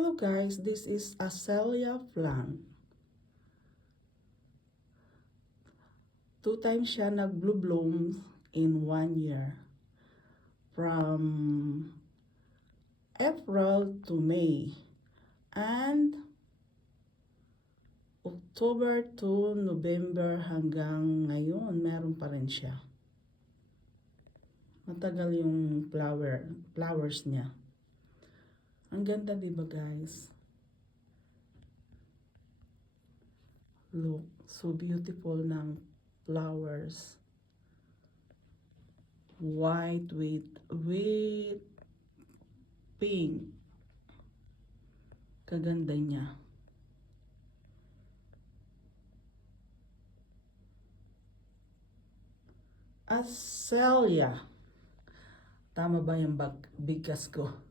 Hello guys, this is Azalea plant. 2 times siya nag-blue bloom in 1 year. From April to May. And October to November hanggang ngayon, meron pa rin siya. Matagal yung flowers niya. Ang ganda, diba guys? Look, so beautiful ng flowers. White with pink. Kaganda niya. Azalea. Tama ba yung bigkas ko?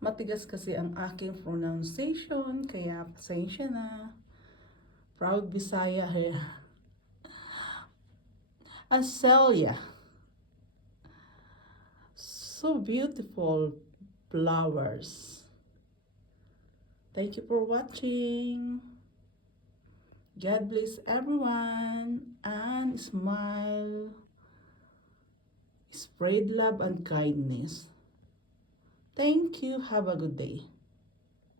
Matigas kasi ang aking pronunciation, kaya pasensya na. Proud Bisaya here. Azalea. So beautiful flowers. Thank you for watching. God bless everyone and smile. Spread love and kindness. Thank you. Have a good day.